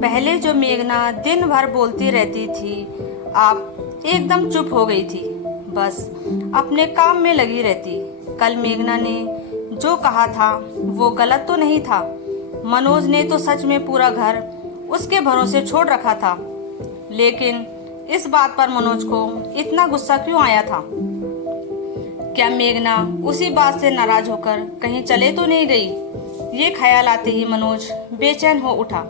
पहले जो मेघना दिन भर बोलती रहती थी, अब एकदम चुप हो गई थी। बस अपने काम में लगी रहती। कल मेघना ने जो कहा था वो गलत तो नहीं था। मनोज ने तो सच में पूरा घर उसके भरोसे छोड़ रखा था। लेकिन इस बात पर मनोज को इतना गुस्सा क्यों आया था? क्या मेघना उसी बात से नाराज होकर कहीं चले तो नहीं गई? ये ख्याल आते ही मनोज बेचैन हो उठा।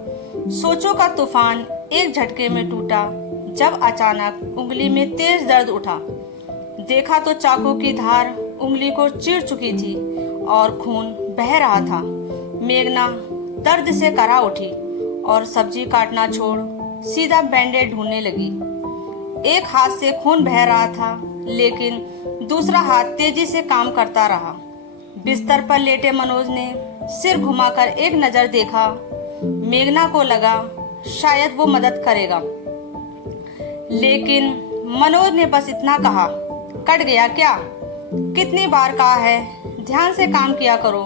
सोचों का तूफान एक झटके में टूटा जब अचानक उंगली में तेज दर्द उठा। देखा तो चाकू की धार उंगली को चीर चुकी थी और खून बह रहा था। मेघना दर्द से करा उठी और सब्जी काटना छोड़ सीधा बैंडेड ढूंढने लगी। एक हाथ से खून बह रहा था, लेकिन दूसरा हाथ तेजी से काम करता रहा। बिस्तर पर लेटे मनोज ने सिर घुमाकर एक नजर देखा। मेघना को लगा शायद वो मदद करेगा, लेकिन मनोज ने बस इतना कहा, कट गया क्या? कितनी बार कहा है ध्यान से काम किया करो,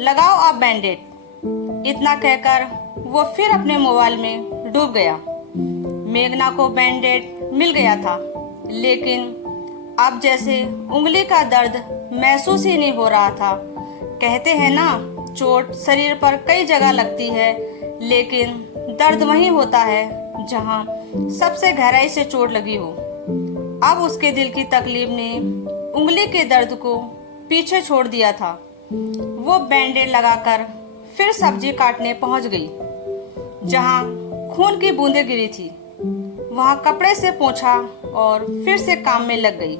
लगाओ आप बैंडेड। इतना कहकर वो फिर अपने मोबाइल में डूब गया। मेघना को बैंडेड मिल गया था, लेकिन अब जैसे उंगली का दर्द महसूस ही नहीं हो रहा था। कहते हैं ना, चोट शरीर पर कई जगह लगती है, लेकिन दर्द वहीं होता है जहां सबसे गहराई से चोट लगी हो। अब उसके दिल की तकलीफ ने उंगली के दर्द को पीछे छोड़ दिया था। वो बैंडेड लगाकर फिर सब्जी काटने पहुंच गई। जहां खून की बूंदें गिरी थी वहां कपड़े से पोंछा और फिर से काम में लग गई।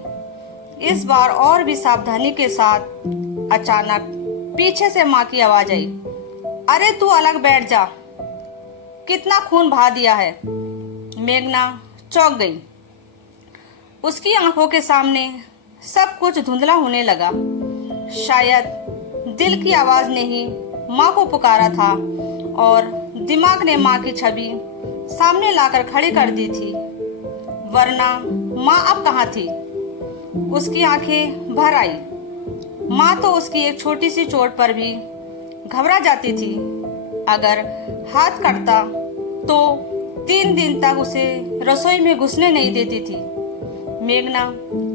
इस बार और भी सावधानी के साथ। अचानक पीछे से माँ की आवाज आई, अरे तू अलग बैठ जा, कितना खून बहा दिया है। मेघना चौंक गई। उसकी आंखों के सामने सब कुछ धुंधला होने लगा। शायद दिल की आवाज ने ही माँ को पुकारा था और दिमाग ने माँ की छवि सामने लाकर खड़ी कर दी थी। वरना माँ अब कहाँ थी? उसकी आंखें भर आई। माँ तो उसकी एक छोटी सी चोट पर भी घबरा जाती थी। अगर हाथ कटता तो 3 दिन तक उसे रसोई में घुसने नहीं देती थी। मेघना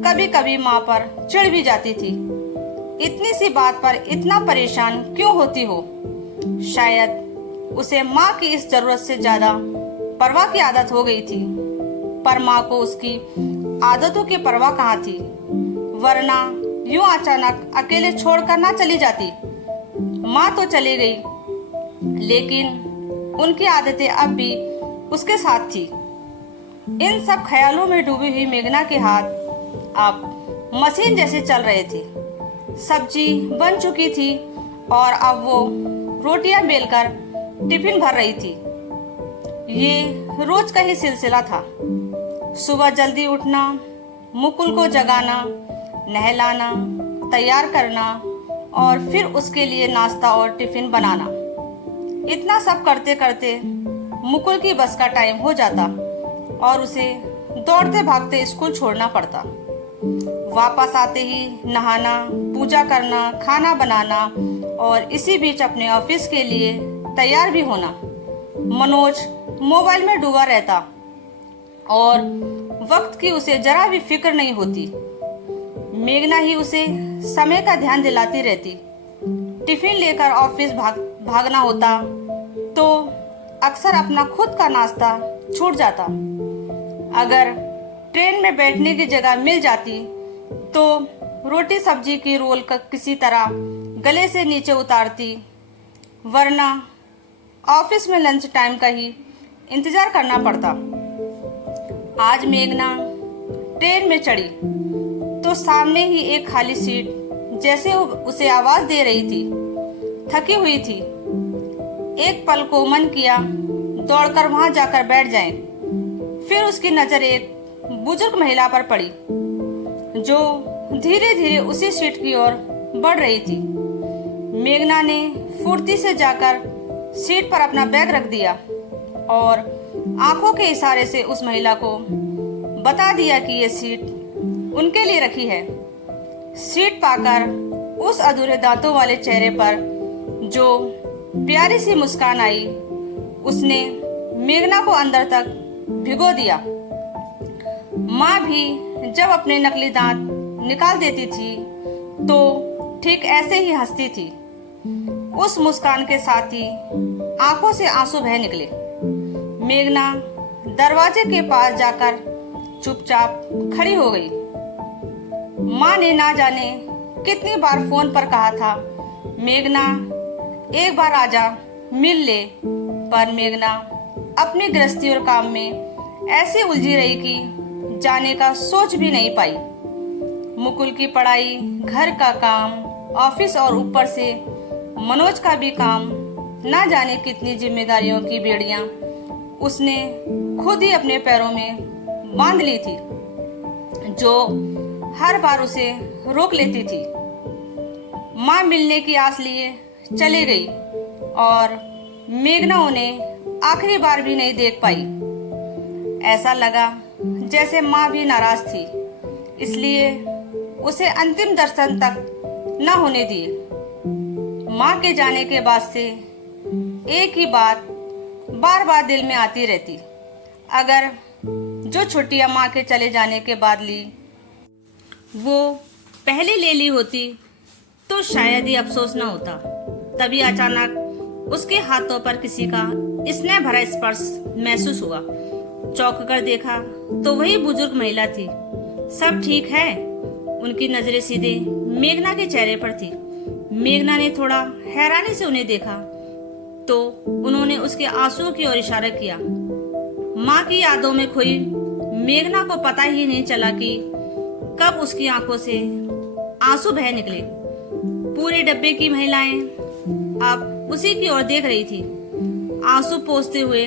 कभी कभी माँ पर चिढ़ भी जाती थी। इतनी सी बात पर इतना परेशान क्यों होती हो? शायद उसे माँ की इस जरूरत से ज्यादा परवाह की आदत हो गई थी। पर माँ को उसकी आदतों की परवाह कहाँ थी? वरना यूं अचानक अकेले छोड़कर ना चली जाती। माँ तो चली गई, लेकिन उनकी आदतें अब भी उसके साथ थी। इन सब ख्यालों में डूबी हुई मेघना के हाथ अब मशीन जैसे चल रहे थे। सब्जी बन चुकी थी और अब वो रोटियां बेलकर टिफिन भर रही थी। ये रोज का ही सिलसिला था। सुबह जल्दी उठना, मुकुल को जगाना, नहलाना, तैयार करना और फिर उसके लिए नाश्ता और टिफिन बनाना। इतना सब करते करते मुकुल की बस का टाइम हो जाता और उसे दौड़ते भागते स्कूल छोड़ना पड़ता। वापस आते ही नहाना, पूजा करना, खाना बनाना और इसी बीच अपने ऑफिस के लिए तैयार भी होना। मनोज मोबाइल में डूबा रहता और वक्त की उसे जरा भी फिक्र नहीं होती। मेघना ही उसे समय का ध्यान दिलाती रहती। टिफिन लेकर ऑफिस भागना होता तो अक्सर अपना खुद का नाश्ता छूट जाता। अगर ट्रेन में बैठने की जगह मिल जाती तो रोटी सब्जी की रोल का किसी तरह गले से नीचे उतारती, वरना ऑफिस में लंच टाइम का ही इंतजार करना पड़ता। आज मेघना ट्रेन में चढ़ी तो सामने ही एक खाली सीट जैसे उसे आवाज दे रही थी। थकी हुई थी। एक पल को मन किया दौड़कर वहां जाकर बैठ जाए। फिर उसकी नजर एक बुजुर्ग महिला पर पड़ी जो धीरे धीरे उसी सीट की ओर बढ़ रही थी। मेघना ने फुर्ती से जाकर सीट पर अपना बैग रख दिया और आंखों के इशारे से उस महिला को बता दिया कि ये सीट उनके लिए रखी है। सीट पाकर उस अधूरे दांतों वाले चेहरे पर जो प्यारी सी मुस्कान आई, उसने मेघना को अंदर तक भिगो दिया। माँ भी जब अपने नकली दांत निकाल देती थी तो ठीक ऐसे ही हंसती थी। उस मुस्कान के साथ ही आंखों से आंसू बह निकले। मेघना दरवाजे के पास जाकर चुपचाप खड़ी हो गई। माँ ने ना जाने कितनी बार फोन पर कहा था, मेघना एक बार आजा, मिल ले, पर मेघना अपनी गृहस्थी और काम में ऐसी उलझी रही कि जाने का सोच भी नहीं पाई। मुकुल की पढ़ाई, घर का काम, ऑफिस और ऊपर से मनोज का भी काम, ना जाने कितनी जिम्मेदारियों की बेड़ियां उसने खुद ही अपने पैरों में बांध ली थी, जो हर बार उसे रोक लेती थी। माँ मिलने की आस लिए चली गई और मेघना उन्हें आखिरी बार भी नहीं देख पाई। ऐसा लगा जैसे माँ भी नाराज थी, इसलिए उसे अंतिम दर्शन तक न होने दिए। माँ के जाने के बाद से एक ही बात बार बार दिल में आती रहती, अगर जो छुट्टियां माँ के चले जाने के बाद ली वो पहले ले ली होती तो शायद ही अफसोस न होता। तभी अचानक उसके हाथों पर किसी का स्नेह भरा स्पर्श महसूस हुआ। चौंक कर देखा तो वही बुजुर्ग महिला थी। सब ठीक है? उनकी नजरें सीधे मेघना के चेहरे पर थी। मेघना ने थोड़ा हैरानी से उन्हें देखा तो उन्होंने उसके आंसुओं की ओर इशारा किया। माँ की यादों में खोई मेघना को पता ही नहीं चला कि कब उसकी आंखों से आंसू बह निकले। पूरे डब्बे की महिलाएं अब उसी की ओर देख रही थी। आंसू पोंछते हुए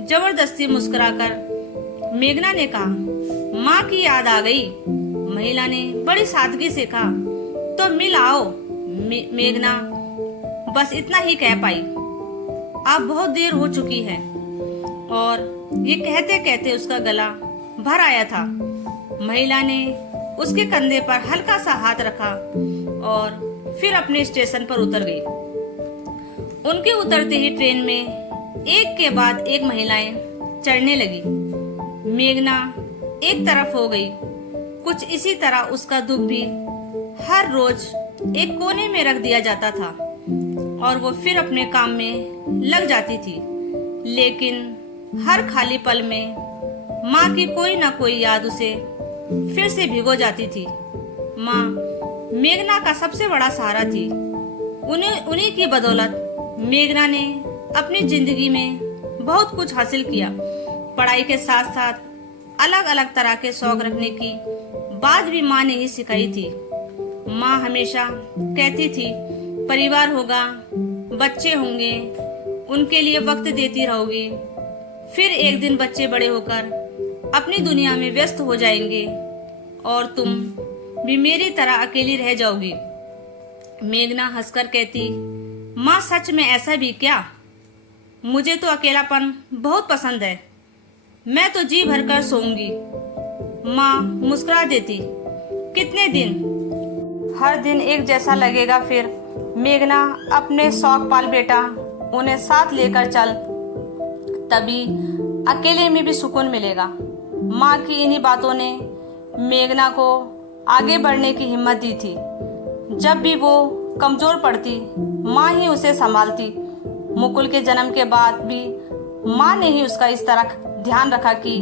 जबरदस्ती मुस्कुराकर मेघना ने कहा, माँ की याद आ गई। महिला ने बड़ी सादगी से कहा, तो मिल आओ। मेघना बस इतना ही कह पाई। अब बहुत देर हो चुकी है। और ये कहते कहते उसका गला भर आया था। महिला ने उसके कंधे पर हल्का सा हाथ रखा और फिर अपने स्टेशन पर उतर गई। उनके उतरते ही ट्रेन में एक के बाद एक महिलाएं चढ़ने लगी। मेघना एक तरफ हो गई। कुछ इसी तरह उसका दुख भी हर रोज एक कोने में रख दिया जाता था और वो फिर अपने काम में लग जाती थी। लेकिन हर खाली पल में माँ की कोई ना कोई याद उसे फिर से भिगो जाती थी। माँ मेघना का सबसे बड़ा सहारा थी। उन्हीं की बदौलत मेघना ने अपनी जिंदगी में बहुत कुछ हासिल किया। पढ़ाई के साथ साथ अलग अलग तरह के शौक रखने की बात भी माँ ने ही सिखाई थी। माँ हमेशा कहती थी, परिवार होगा, बच्चे होंगे, उनके लिए वक्त देती रहोगी। फिर एक दिन बच्चे बड़े होकर अपनी दुनिया में व्यस्त हो जाएंगे और तुम भी मेरी तरह अकेली रह जाओगी। मेघना हंसकर कहती, माँ सच में ऐसा भी क्या? मुझे तो अकेलापन बहुत पसंद है। मैं तो जी भरकर सोऊंगी। माँ मुस्कुरा देती, कितने दिन? हर दिन एक जैसा लगेगा। फिर मेघना अपने शौक पाल बेटा उन्हें साथ लेकर चल, तभी अकेले में भी सुकून मिलेगा। माँ की इन्हीं बातों ने मेघना को आगे बढ़ने की हिम्मत दी थी। जब भी वो कमजोर पड़ती, माँ ही उसे संभालती। मुकुल के जन्म के बाद भी माँ ने ही उसका इस तरह ध्यान रखा कि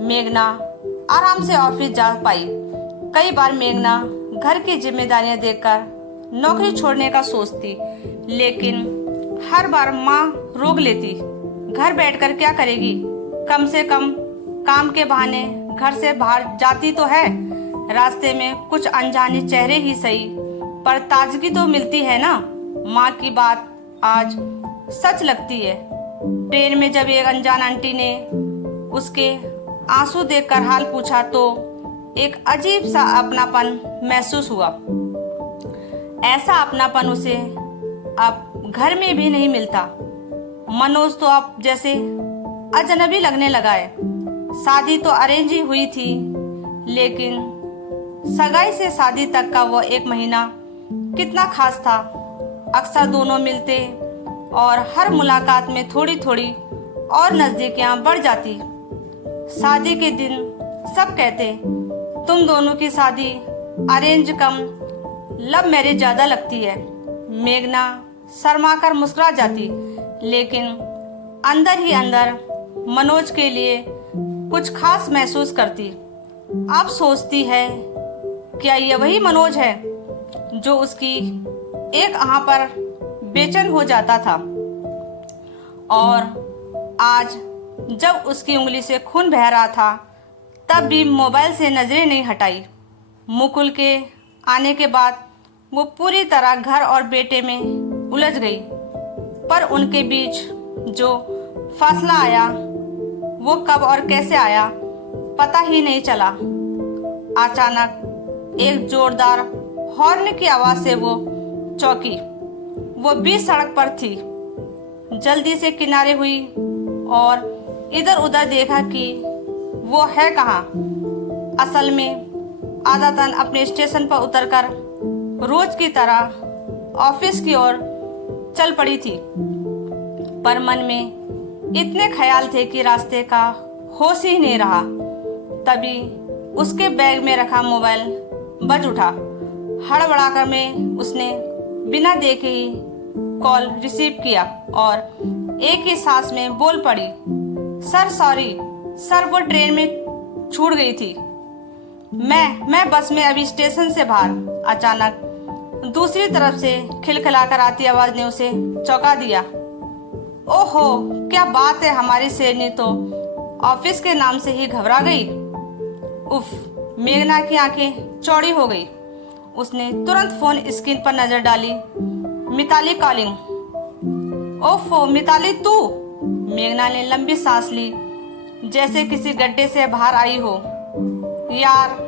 मेघना आराम से ऑफिस जा पाई। कई बार मेघना घर की जिम्मेदारियां देखकर नौकरी छोड़ने का सोचती, लेकिन हर बार माँ रोक लेती। घर बैठकर क्या करेगी? कम से कम काम के बहाने घर से बाहर जाती तो है। रास्ते में कुछ अनजाने चेहरे ही सही, पर ताजगी तो मिलती है ना। माँ की बात आज सच लगती है। ट्रेन में जब एक अनजान आंटी ने उसके आंसू देखकर हाल पूछा तो एक अजीब सा अपनापन महसूस हुआ। ऐसा अपनापन उसे अब घर में भी नहीं मिलता। मनोज तो अब जैसे अजनबी लगने लगा है। शादी तो अरेंज ही हुई थी, लेकिन सगाई से शादी तक का वो एक महीना कितना खास था। अक्सर दोनों मिलते और हर मुलाकात में थोड़ी थोड़ी और नज़दीकियाँ बढ़ जाती। शादी के दिन सब कहते तुम दोनों की शादी अरेंज कम लव मैरिज ज़्यादा लगती है। मेघना शर्माकर मुस्कुरा जाती, लेकिन अंदर ही अंदर मनोज के लिए कुछ खास महसूस करती। अब सोचती है, क्या ये वही मनोज है जो उसकी एक आह पर बेचैन हो जाता था? और आज जब उसकी उंगली से खून बह रहा था, तब भी मोबाइल से नजरें नहीं हटाई। मुकुल के आने के बाद वो पूरी तरह घर और बेटे में उलझ गई, पर उनके बीच जो फासला आया वो कब और कैसे आया पता ही नहीं चला। अचानक एक जोरदार हॉर्न की आवाज से वो चौंकी। वो बीच सड़क पर थी। जल्दी से किनारे हुई और इधर उधर देखा कि वो है कहाँ। असल में आदतन अपने स्टेशन पर उतरकर रोज की तरह ऑफिस की ओर चल पड़ी थी, पर मन में इतने ख्याल थे कि रास्ते का होश ही नहीं रहा। तभी उसके बैग में रखा मोबाइल बज उठा। हड़बड़ाकर में उसने बिना देखे ही कॉल रिसीव किया और एक ही सांस में बोल पड़ी, सर सॉरी सर, वो ट्रेन में छूट गई थी। मैं बस में अभी स्टेशन से बाहर। अचानक दूसरी तरफ से खिलखिलाकर आती आवाज ने उसे चौंका दिया। ओहो, क्या बात है, हमारी शेरनी तो ऑफिस के नाम से ही घबरा गई। उफ, मेघना की आंखें चौड़ी हो गई। उसने तुरंत फोन स्क्रीन पर नजर डाली। मिताली कॉलिंग। ओफो मिताली, तू? मेघना ने लंबी सांस ली, जैसे किसी गड्ढे से बाहर आई हो। यार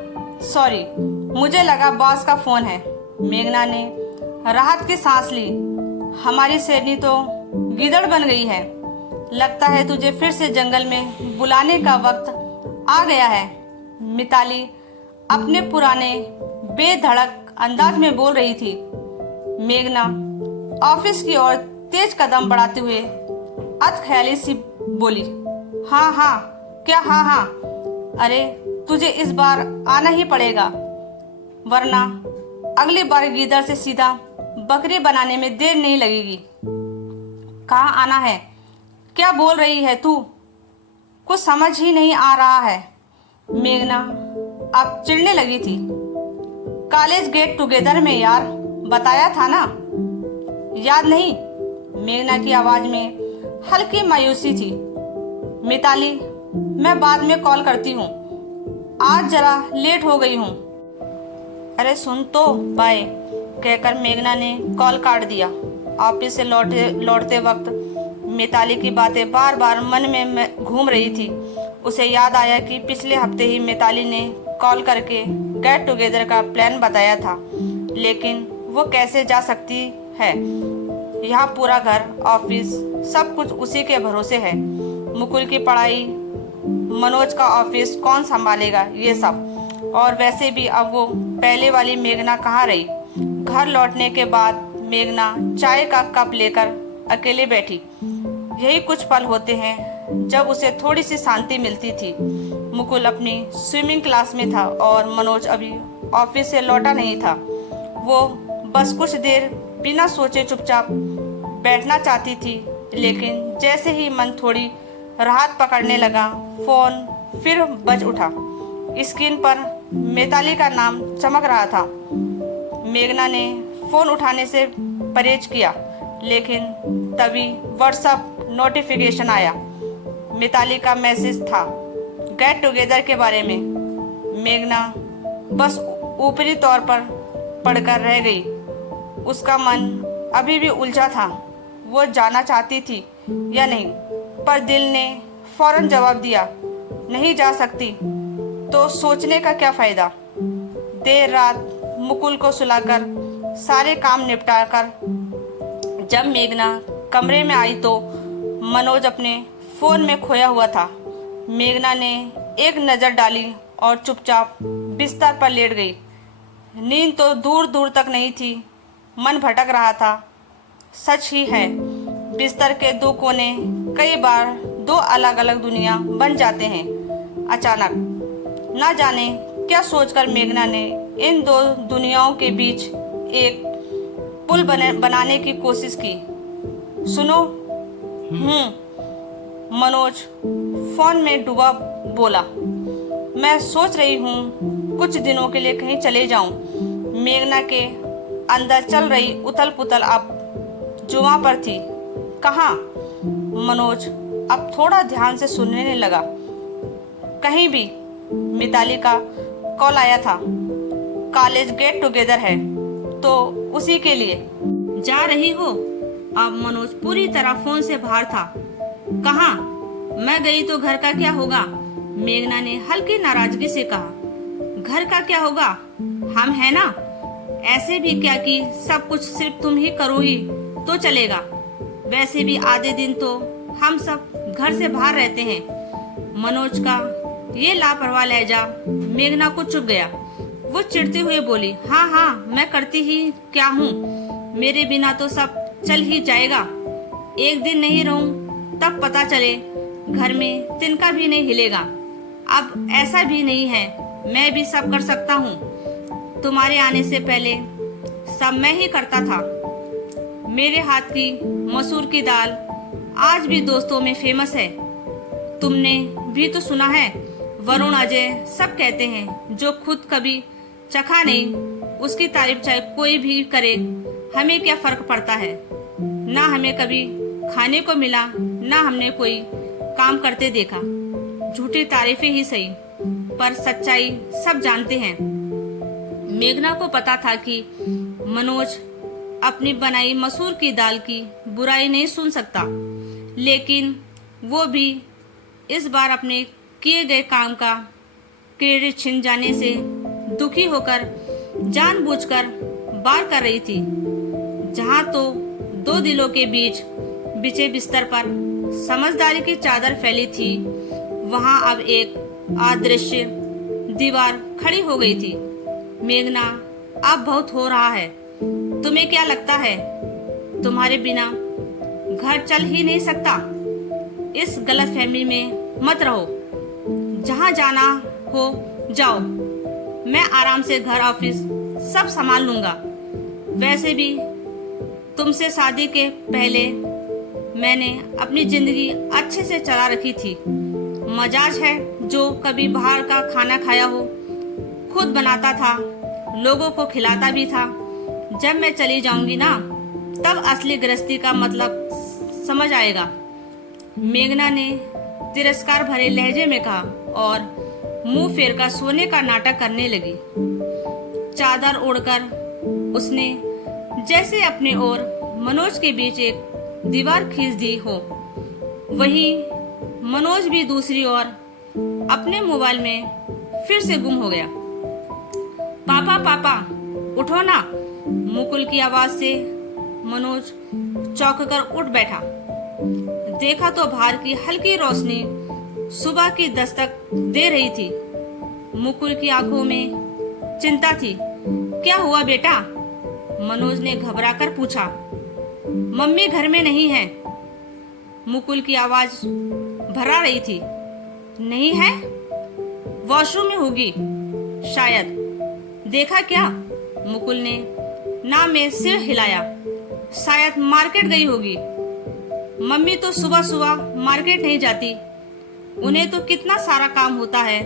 सॉरी, मुझे लगा बॉस का फोन है। मेघना ने राहत की सांस ली। हमारी शेरनी तो गीदड़ बन गई है। लगता है तुझे फिर से जंगल में बुलाने का वक्त आ गया है। मिताली अपने पुराने बेधड़क अंदाज में बोल रही थी। मेघना ऑफिस की ओर तेज कदम बढ़ाते हुए अतख्याली सी बोली, हाँ हाँ, क्या हाँ हाँ? अरे तुझे इस बार आना ही पड़ेगा, वरना अगली बार गीदड़ से सीधा बकरी बनाने में देर नहीं लगेगी। कहाँ आना है? क्या बोल रही है तू? कुछ समझ ही नहीं आ रहा है। मेघना अब चिढ़ने लगी थी। कॉलेज गेट टुगेदर में यार, बताया था ना, याद नहीं? मेघना की आवाज में हल्की मायूसी थी। मिताली, मैं बाद में कॉल करती हूँ, आज जरा लेट हो गई हूँ। अरे सुन तो, बाय, कहकर मेघना ने कॉल काट दिया। ऑफिस से लौटते वक्त मिताली की बातें बार बार मन में घूम रही थी। उसे याद आया कि पिछले हफ्ते ही मिताली ने कॉल करके गेट टुगेदर का प्लान बताया था, लेकिन वो कैसे जा सकती है? यहाँ पूरा घर, ऑफिस, सब कुछ उसी के भरोसे है। मुकुल की पढ़ाई, मनोज का ऑफिस कौन संभालेगा ये सब? और वैसे भी अब वो पहले वाली मेघना कहाँ रही? घर लौटने के बाद मेघना चाय का कप लेकर अकेले बैठी। यही कुछ पल होते हैं जब उसे थोड़ी सी शांति मिलती थी। मुकुल अपनी स्विमिंग क्लास में था और मनोज अभी ऑफिस से लौटा नहीं था। वो बस कुछ देर बिना सोचे चुपचाप बैठना चाहती थी, लेकिन जैसे ही मन थोड़ी राहत पकड़ने लगा, फोन फिर बज उठा। स्क्रीन पर मिताली का नाम चमक रहा था। मेघना ने फोन उठाने से परहेज किया, लेकिन तभी व्हाट्सएप नोटिफिकेशन आया। मिताली का मैसेज था गेट टुगेदर के बारे में। मेघना बस ऊपरी तौर पर पढ़कर रह गई। उसका मन अभी भी उलझा था। वो जाना चाहती थी या नहीं, पर दिल ने फौरन जवाब दिया, नहीं जा सकती तो सोचने का क्या फ़ायदा। देर रात मुकुल को सुलाकर सारे काम निपटाकर जब मेघना कमरे में आई तो मनोज अपने फ़ोन में खोया हुआ था। मेघना ने एक नज़र डाली और चुपचाप बिस्तर पर लेट गई। नींद तो दूर दूर तक नहीं थी, मन भटक रहा था। सच ही है, बिस्तर के दो कोने कई बार दो अलग अलग दुनिया बन जाते हैं। अचानक ना जाने क्या सोचकर मेघना ने इन दो दुनियाओं के बीच एक पुल बनाने की कोशिश की। सुनो। मनोज फोन में डूबा बोला। मैं सोच रही हूँ कुछ दिनों के लिए कहीं चले जाऊं। मेघना के अंदर चल रही उथल पुथल अब जुआ पर थी। कहाँ? मनोज अब थोड़ा ध्यान से सुनने लगा। कहीं भी। मिताली का कॉल आया था। कॉलेज गेट टुगेदर है तो उसी के लिए जा रही हो? अब मनोज पूरी तरह फोन से बाहर था। कहाँ? मैं गई तो घर का क्या होगा? मेघना ने हल्की नाराजगी से कहा। घर का क्या होगा? हम है ना। ऐसे भी क्या कि सब कुछ सिर्फ तुम ही करोगी तो चलेगा। वैसे भी आधे दिन तो हम सब घर से बाहर रहते हैं। मनोज का ये लापरवाह लहजा मेघना को चुभ गया। वो चिढ़ते हुए बोली, हाँ हाँ मैं करती ही क्या हूँ। मेरे बिना तो सब चल ही जाएगा। एक दिन नहीं रहूं तब पता चले घर में तिनका भी नहीं हिलेगा। अब ऐसा भी नहीं है, मैं भी सब कर सकता हूँ। तुम्हारे आने से पहले सब मैं ही करता था। मेरे हाथ की मसूर की दाल आज भी दोस्तों में फेमस है। तुमने भी तो सुना है, वरुण अजय सब कहते हैं, जो खुद कभी चखा नहीं उसकी तारीफ चाहे कोई भी करे, हमें क्या फर्क पड़ता है। ना हमें कभी खाने को मिला, ना हमने कोई काम करते देखा। झूठी तारीफें ही सही, पर सच्चाई सब जानते हैं। मेघना को पता था कि मनोज अपनी बनाई मसूर की दाल की बुराई नहीं सुन सकता, लेकिन वो भी इस बार अपने किए गए काम का क्रेडिट छिन जाने से दुखी होकर जानबूझकर बार कर रही थी। जहां तो दो दिलों के बीच बिछे बिस्तर पर समझदारी की चादर फैली थी, वहां अब एक अदृश्य दीवार खड़ी हो गई थी। मेघना, अब बहुत हो रहा है। तुम्हें क्या लगता है तुम्हारे बिना घर चल ही नहीं सकता? इस गलतफहमी में मत रहो। जहां जाना हो जाओ, मैं आराम से घर ऑफिस सब संभाल लूंगा। वैसे भी तुमसे शादी के पहले मैंने अपनी जिंदगी अच्छे से चला रखी थी। मजाज है जो कभी बाहर का खाना खाया हो, खुद बनाता था, लोगों को खिलाता भी था। जब मैं चली जाऊंगी ना, तब असली गृहस्थी का मतलब समझ आएगा। मेघना ने तिरस्कार भरे लहजे में कहा और मुंह फेर कर सोने का नाटक करने लगी। चादर ओढ़कर उसने जैसे अपने और मनोज के बीच एक दीवार खींच दी हो। वहीं मनोज भी दूसरी ओर अपने मोबाइल में फिर से गुम हो गया। पापा पापा उठो ना। मुकुल की आवाज से मनोज चौंक कर उठ बैठा। देखा तो बाहर की हल्की रोशनी सुबह की दस्तक दे रही थी। मुकुल की आंखों में चिंता थी। क्या हुआ बेटा? मनोज ने घबराकर पूछा। मम्मी घर में नहीं है। मुकुल की आवाज भरा रही थी। नहीं है? वॉशरूम में होगी शायद। देखा क्या? मुकुल ने ना में सिर हिलाया। शायद मार्केट गई होगी। मम्मी तो सुबह सुबह मार्केट नहीं जाती, उन्हें तो कितना सारा काम होता है।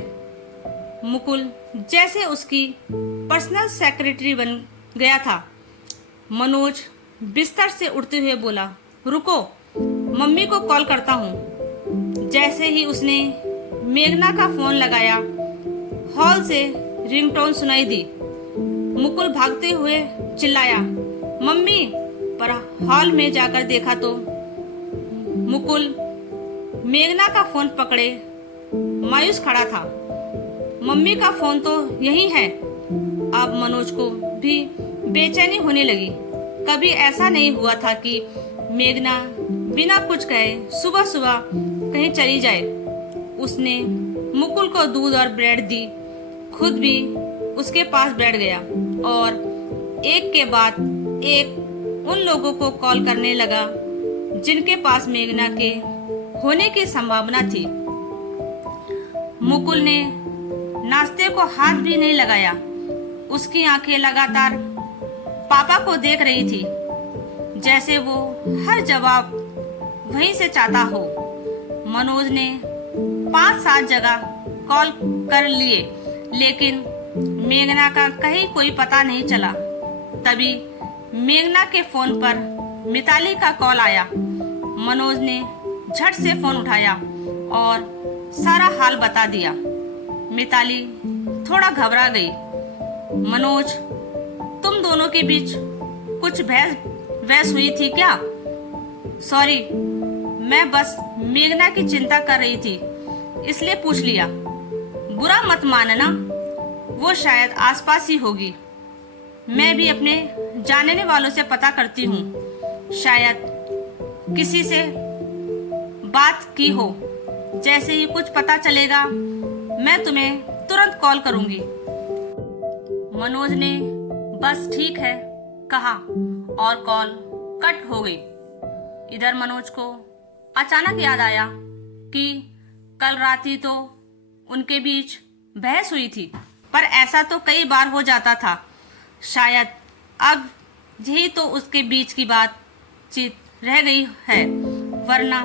मुकुल जैसे उसकी पर्सनल सेक्रेटरी बन गया था। मनोज बिस्तर से उठते हुए बोला, रुको, मम्मी को कॉल करता हूँ। जैसे ही उसने मेघना का फोन लगाया, हॉल से रिंगटोन सुनाई दी। मुकुल भागते हुए चिल्लाया, मम्मी! पर हॉल में जाकर देखा तो मुकुल मेघना का फोन पकड़े मायूस खड़ा था। मम्मी का फोन तो यही है। अब मनोज को भी बेचैनी होने लगी। कभी ऐसा नहीं हुआ था कि मेघना बिना कुछ कहे सुबह सुबह कहीं चली जाए। उसने मुकुल को दूध और ब्रेड दी, खुद भी उसके पास बैठ गया और एक के बाद एक उन लोगों को कॉल करने लगा जिनके पास मेघना के होने की संभावना थी। मुकुल ने नाश्ते को हाथ भी नहीं लगाया। उसकी आंखें लगातार पापा को देख रही थी, जैसे वो हर जवाब वहीं से चाहता हो। मनोज ने 5-7 जगह कॉल कर लिए, लेकिन मेघना का कहीं कोई पता नहीं चला। तभी मेघना के फोन पर मिताली का कॉल आया। मनोज ने झट से फोन उठाया और सारा हाल बता दिया। मिताली थोड़ा घबरा गई। मनोज, तुम दोनों के बीच कुछ बहस हुई थी क्या? सॉरी, मैं बस मेघना की चिंता कर रही थी, इसलिए पूछ लिया। बुरा मत मानना, वो शायद आसपास ही होगी। मैं भी अपने जानने वालों से पता करती हूँ, शायद किसी से बात की हो। जैसे ही कुछ पता चलेगा मैं तुम्हें तुरंत कॉल करूंगी। मनोज ने बस ठीक है कहा और कॉल कट हो गई। इधर मनोज को अचानक याद आया कि कल रात ही तो उनके बीच बहस हुई थी, पर ऐसा तो कई बार हो जाता था। शायद अब यही तो उसके बीच की बातचीत रह गई है, वरना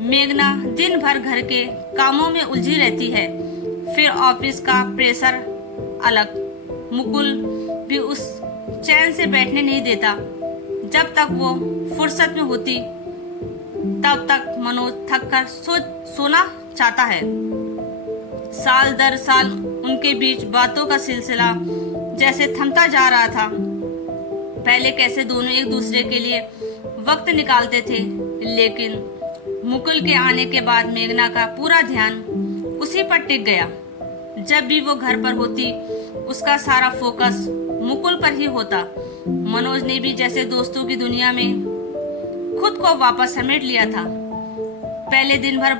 मेघना दिन भर घर के कामों में उलझी रहती है, फिर ऑफिस का प्रेशर अलग। मुकुल भी उस चैन से बैठने नहीं देता। जब तक वो फुर्सत में होती तब तक मनोज थक कर सोना चाहता है। साल दर साल उनके बीच बातों का सिलसिला जैसे थमता जा रहा था। पहले कैसे दोनों एक दूसरे के लिए वक्त निकालते थे, लेकिन मुकुल के आने के बाद मेघना का पूरा ध्यान उसी पर टिक गया। जब भी वो घर पर होती उसका सारा फोकस मुकुल पर ही होता। मनोज ने भी जैसे दोस्तों की दुनिया में खुद को वापस समेट लिया था। पहले दिन भर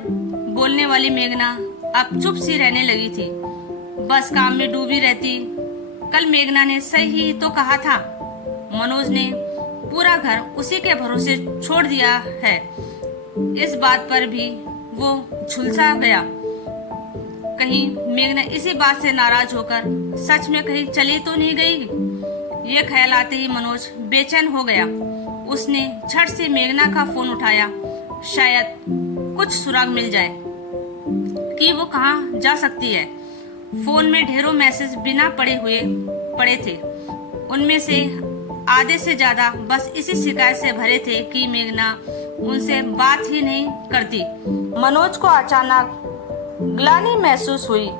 बोलने वाली मेघना अब चुप सी रहने लगी थी, बस काम में डूबी रहती। कल मेघना ने सही ही तो कहा था, मनोज ने पूरा घर उसी के भरोसे छोड़ दिया है। इस बात पर भी वो झुलसा गया। कहीं मेघना इसी बात से नाराज होकर सच में कहीं चली तो नहीं गई। ये ख्याल आते ही मनोज बेचैन हो गया। उसने झट से मेघना का फोन उठाया, शायद कुछ सुराग मिल जाए कि वो कहाँ जा सकती है। फोन में ढेरों मैसेज बिना पड़े थे। उनमें से आधे से ज्यादा बस इसी शिकायत से भरे थे कि मेघना उनसे बात ही नहीं करती। मनोज को अचानक ग्लानि महसूस हुई।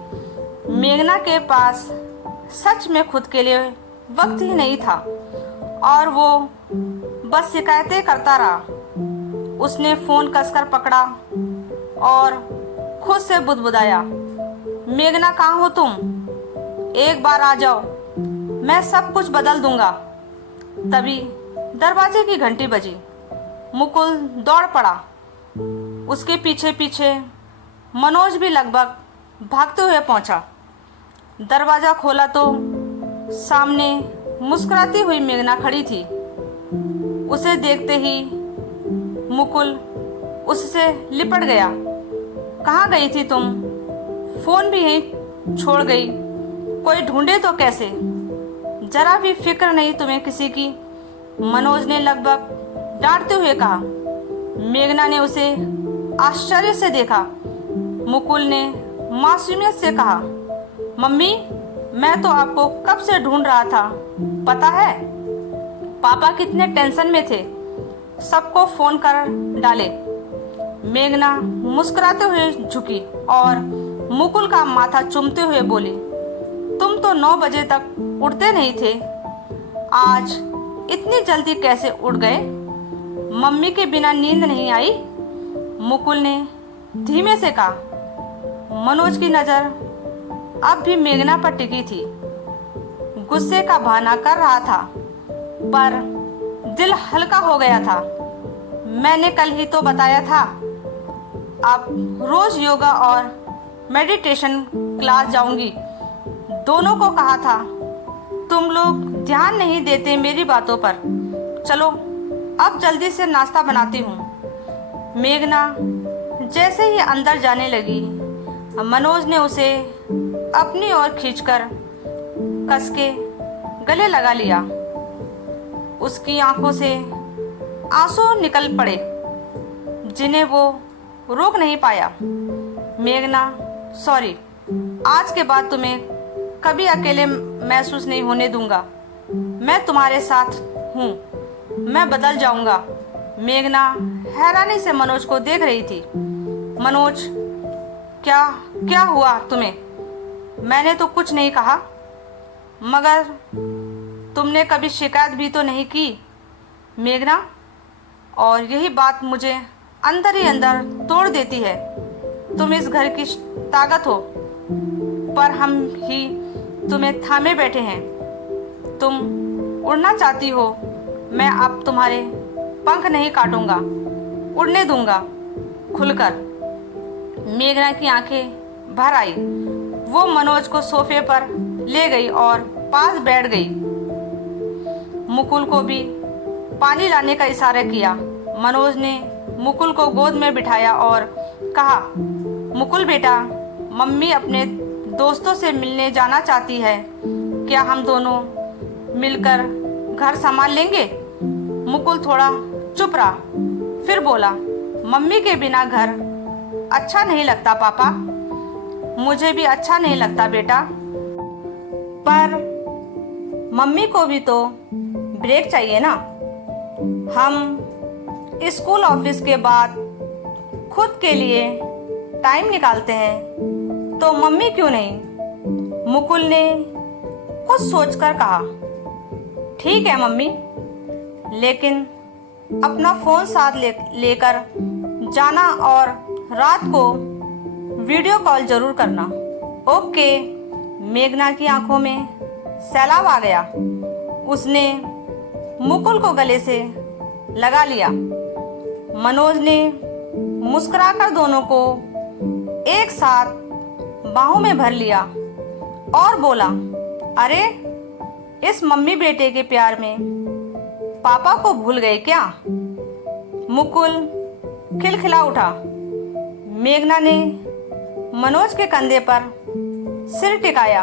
मेघना के पास सच में खुद के लिए वक्त ही नहीं था और वो बस शिकायतें करता रहा। उसने फोन कसकर पकड़ा और खुद से बुदबुदाया, मेघना कहाँ हो तुम? एक बार आ जाओ, मैं सब कुछ बदल दूंगा। तभी दरवाजे की घंटी बजी। मुकुल दौड़ पड़ा। उसके पीछे पीछे मनोज भी लगभग भागते हुए पहुंचा। दरवाजा खोला तो सामने मुस्कुराती हुई मेघना खड़ी थी। उसे देखते ही मुकुल उससे लिपट गया। कहाँ गई थी तुम? फोन भी यहीं छोड़ गई, कोई ढूंढे तो कैसे? जरा भी फिक्र नहीं तुम्हें किसी की, मनोज ने लगभग डांटते हुए कहा। मेघना ने उसे आश्चर्य से देखा। मुकुल ने मासूमियत से कहा, मम्मी, मैं तो आपको कब से ढूंढ रहा था, पता है? पापा कितने टेंशन में थे, सबको फोन कर डाले। मेघना मुस्कुराते हुए झुकी और मुकुल का माथा चूमते हुए बोली, तुम तो 9 बजे तक उठते नहीं थे, आज इतनी जल्दी कैसे उठ गए? मम्मी के बिना नींद नहीं आई? मुकुल ने धीमे से कहा। मनोज की नजर अब भी मेघना पर टिकी थी। गुस्से का बहाना कर रहा था, पर दिल हल्का हो गया था। मैंने कल ही तो बताया था, अब रोज योगा और मेडिटेशन क्लास जाऊंगी। दोनों को कहा था, तुम लोग ध्यान नहीं देते मेरी बातों पर। चलो अब जल्दी से नाश्ता बनाती हूँ। मेघना जैसे ही अंदर जाने लगी, मनोज ने उसे अपनी ओर खींचकर कस के गले लगा लिया। उसकी आंखों से आंसू निकल पड़े जिन्हें वो रोक नहीं पाया। मेघना, सॉरी, आज के बाद तुम्हें कभी अकेले महसूस नहीं होने दूंगा। मैं तुम्हारे साथ हूँ, मैं बदल जाऊंगा। मेघना हैरानी से मनोज को देख रही थी। मनोज, क्या क्या हुआ तुम्हें? मैंने तो कुछ नहीं कहा, मगर तुमने कभी शिकायत भी तो नहीं की मेघना, और यही बात मुझे अंदर ही अंदर तोड़ देती है। तुम इस घर की ताकत हो, पर हम ही तुम्हें थामे बैठे हैं। तुम उड़ना चाहती हो, मैं अब तुम्हारे पंख नहीं काटूंगा, उड़ने दूंगा खुलकर। मेघना की आंखें भर आई। वो मनोज को सोफे पर ले गई और पास बैठ गई। मुकुल को भी पानी लाने का इशारा किया। मनोज ने मुकुल को गोद में बिठाया और कहा, मुकुल बेटा, मम्मी अपने दोस्तों से मिलने जाना चाहती है, क्या हम दोनों मिलकर घर संभाल लेंगे? मुकुल थोड़ा चुप रहा, फिर बोला, मम्मी के बिना घर अच्छा नहीं लगता पापा। मुझे भी अच्छा नहीं लगता बेटा, पर मम्मी को भी तो ब्रेक चाहिए ना। हम स्कूल ऑफिस के बाद खुद के लिए टाइम निकालते हैं, तो मम्मी क्यों नहीं? मुकुल ने कुछ सोचकर कहा, ठीक है मम्मी, लेकिन अपना फोन साथ लेकर जाना और रात को वीडियो कॉल जरूर करना। ओके। मेघना की आंखों में सैलाब आ गया। उसने मुकुल को गले से लगा लिया। मनोज ने मुस्कुराकर दोनों को एक साथ बाहों में भर लिया और बोला, अरे, इस मम्मी बेटे के प्यार में पापा को भूल गए क्या? मुकुल खिलखिला उठा। मेघना ने मनोज के कंधे पर सिर टिकाया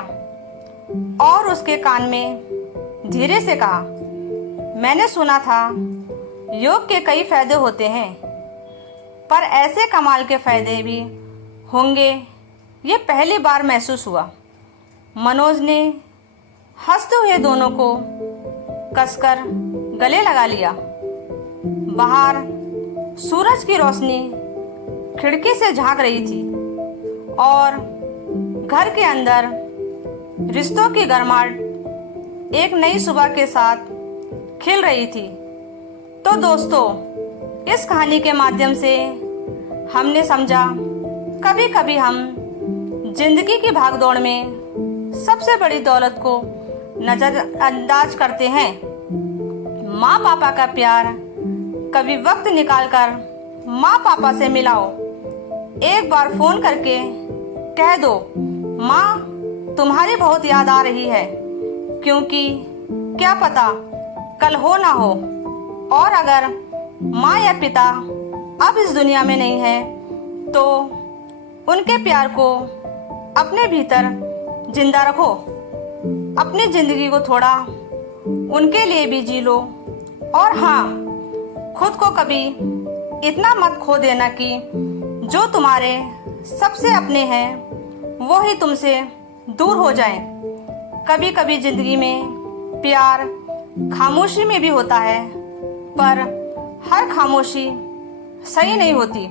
और उसके कान में धीरे से कहा, मैंने सुना था योग के कई फायदे होते हैं, पर ऐसे कमाल के फायदे भी होंगे ये पहली बार महसूस हुआ। मनोज ने हंसते हुए दोनों को कसकर गले लगा लिया। बाहर सूरज की रोशनी खिड़की से झांक रही थी और घर के अंदर रिश्तों की गर्माहट एक नई सुबह के साथ खिल रही थी। तो दोस्तों, इस कहानी के माध्यम से हमने समझा, कभी कभी हम जिंदगी की भागदौड़ में सबसे बड़ी दौलत को नजरअंदाज करते हैं। माँ पापा का प्यार कभी वक्त निकालकर माँ पापा से मिलाओ। एक बार फोन करके कह दो, माँ तुम्हारी बहुत याद आ रही है, क्योंकि क्या पता कल हो ना हो। और अगर माँ या पिता अब इस दुनिया में नहीं है, तो उनके प्यार को अपने भीतर जिंदा रखो। अपनी जिंदगी को थोड़ा उनके लिए भी जी लो। और हाँ, खुद को कभी इतना मत खो देना कि जो तुम्हारे सबसे अपने हैं वो ही तुमसे दूर हो जाएं। कभी कभी जिंदगी में प्यार खामोशी में भी होता है, पर हर खामोशी सही नहीं होती।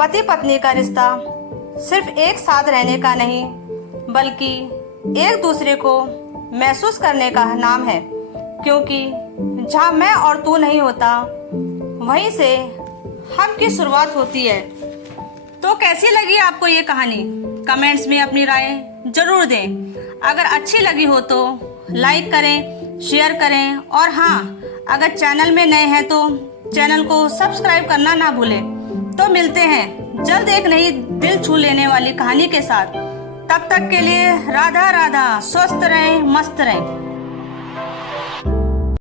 पति पत्नी का रिश्ता सिर्फ एक साथ रहने का नहीं, बल्कि एक दूसरे को महसूस करने का नाम है, क्योंकि जहाँ मैं और तू नहीं होता, वहीं से हम की शुरुआत होती है। तो कैसी लगी आपको ये कहानी? कमेंट्स में अपनी राय जरूर दें। अगर अच्छी लगी हो तो लाइक करें, शेयर करें, और हाँ, अगर चैनल में नए हैं तो चैनल को सब्सक्राइब करना ना भूलें। तो मिलते हैं जल्द एक नई दिल छू लेने वाली कहानी के साथ। तब तक के लिए राधा राधा। स्वस्थ रहें, मस्त रहें।